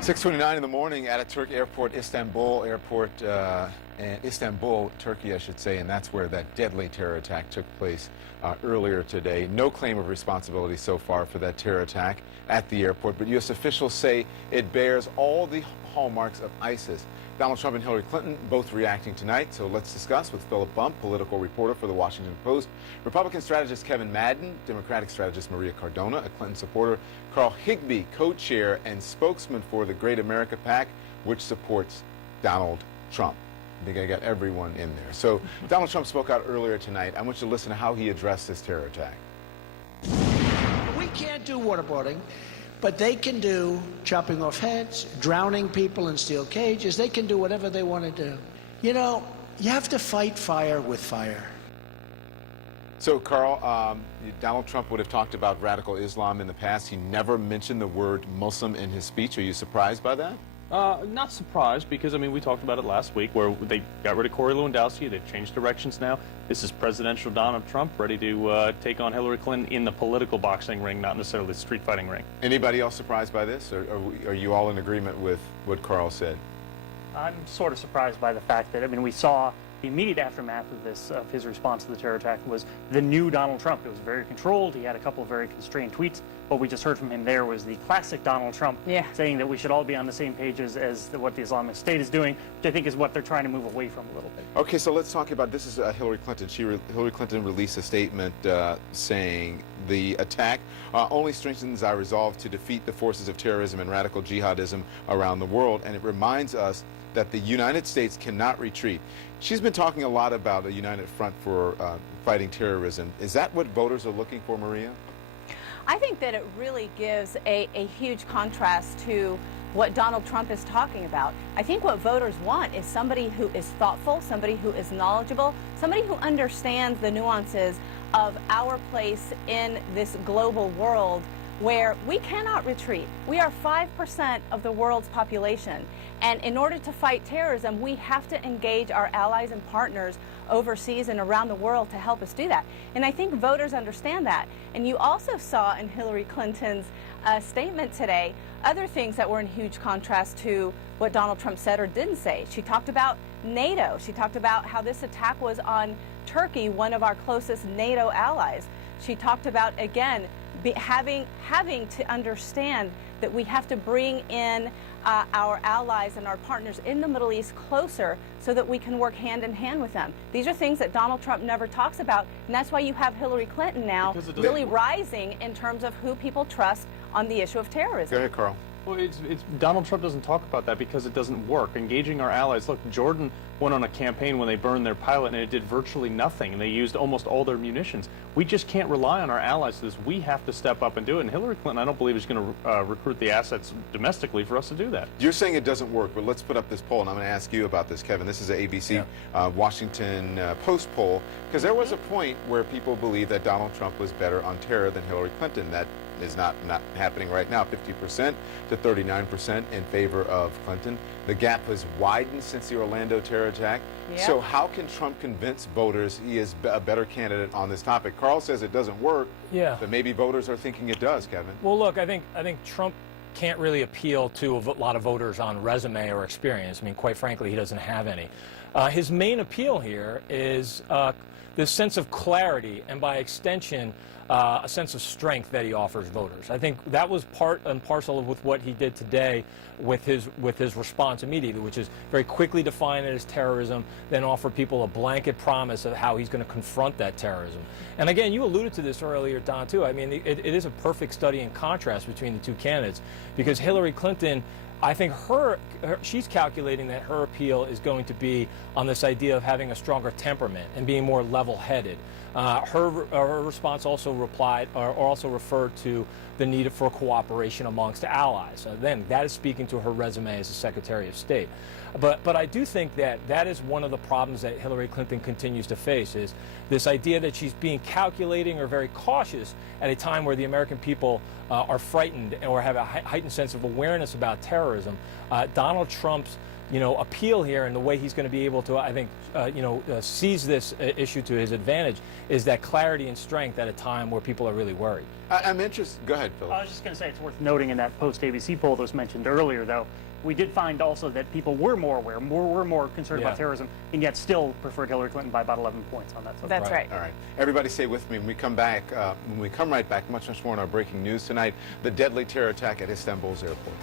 6:29 in the morning at Ataturk Airport, Istanbul, Turkey, I should say, and that's where that deadly terror attack took place earlier today. No claim of responsibility so far for that terror attack at the airport, but U.S. officials say it bears all the hallmarks of ISIS. Donald Trump and Hillary Clinton both reacting tonight, so let's discuss with Philip Bump, political reporter for The Washington Post, Republican strategist Kevin Madden, Democratic strategist Maria Cardona, a Clinton supporter, Carl Higbie, co-chair and spokesman for the Great America PAC, which supports Donald Trump. I think I got everyone in there. So Donald Trump spoke out earlier tonight. I want you to listen to how he addressed this terror attack. We can't do waterboarding, but they can do chopping off heads, drowning people in steel cages. They can do whatever they want to do. You know, you have to fight fire with fire. So, Carl, Donald Trump would have talked about radical Islam in the past. He never mentioned the word Muslim in his speech. Are you surprised by that? Not surprised, because, I mean, we talked about it last week where they got rid of Corey Lewandowski. They've changed directions now. This is presidential Donald Trump ready to take on Hillary Clinton in the political boxing ring, not necessarily the street fighting ring. Anybody else surprised by this, or are you all in agreement with what Carl said? I'm sort of surprised by the fact that, I mean, we saw the immediate aftermath of his response to the terror attack was the new Donald Trump. It was very controlled. He had a couple of very constrained tweets. What we just heard from him there was the classic Donald Trump saying that we should all be on the same page as what the Islamic State is doing, which I think is what they're trying to move away from a little bit. Okay, so let's talk about, this is Hillary Clinton. Hillary Clinton released a statement saying the attack only strengthens our resolve to defeat the forces of terrorism and radical jihadism around the world, and it reminds us that the United States cannot retreat. She's been talking a lot about a united front for fighting terrorism. Is that what voters are looking for, Maria? I think that it really gives a huge contrast to what Donald Trump is talking about. I think what voters want is somebody who is thoughtful, somebody who is knowledgeable, somebody who understands the nuances of our place in this global world where we cannot retreat. We are 5% of the world's population. And in order to fight terrorism, we have to engage our allies and partners overseas and around the world to help us do that. And I think voters understand that. And you also saw in Hillary Clinton's statement today other things that were in huge contrast to what Donald Trump said or didn't say. She talked about NATO. She talked about how this attack was on Turkey, one of our closest NATO allies. She talked about, again, having to understand that we have to bring in our allies and our partners in the Middle East closer so that we can work hand in hand with them. These are things that Donald Trump never talks about, and that's why you have Hillary Clinton now really rising in terms of who people trust on the issue of terrorism. Go ahead, Carl. Well, Donald Trump doesn't talk about that because it doesn't work. Engaging our allies. Look, Jordan went on a campaign when they burned their pilot, and it did virtually nothing, and they used almost all their munitions. We just can't rely on our allies to this. We have to step up and do it, and Hillary Clinton, I don't believe, is going to recruit the assets domestically for us to do that. You're saying it doesn't work, but let's put up this poll, and I'm going to ask you about this, Kevin. This is an ABC Washington Post poll, because there was a point where people believed that Donald Trump was better on terror than Hillary Clinton. That is not happening right now. 50% to 39% in favor of Clinton. The gap has widened since the Orlando terror attack. So how can Trump convince voters he is a better candidate on this topic? Carl says it doesn't work, but maybe voters are thinking it does, Kevin. Well, look, I think Trump can't really appeal to a lot of voters on resume or experience. I mean, quite frankly, he doesn't have any. His main appeal here is this sense of clarity, and by extension, a sense of strength that he offers voters. I think that was part and parcel with what he did today with his response immediately, which is very quickly define it as terrorism, then offer people a blanket promise of how he's going to confront that terrorism. And again, you alluded to this earlier, Don, too. I mean, it is a perfect study in contrast between the two candidates, because Hillary Clinton, I think she's calculating that her appeal is going to be on this idea of having a stronger temperament and being more level-headed. Her response also referred to the need for cooperation amongst allies. Then that is speaking to her resume as a Secretary of State. But I do think that is one of the problems that Hillary Clinton continues to face, is this idea that she's being calculating or very cautious at a time where the American people are frightened or have a heightened sense of awareness about terrorism, Donald Trump's appeal here and the way he's going to be able to, I think, seize this issue to his advantage is that clarity and strength at a time where people are really worried. I'm interested. Go ahead, Phil. I was just going to say it's worth noting in that post-ABC poll that was mentioned earlier, though, we did find also that people were more aware, were more concerned about terrorism, and yet still preferred Hillary Clinton by about 11 points on that subject. That's right. All right. Everybody stay with me. When we come back, when we come right back, much more in our breaking news tonight, the deadly terror attack at Istanbul's airport.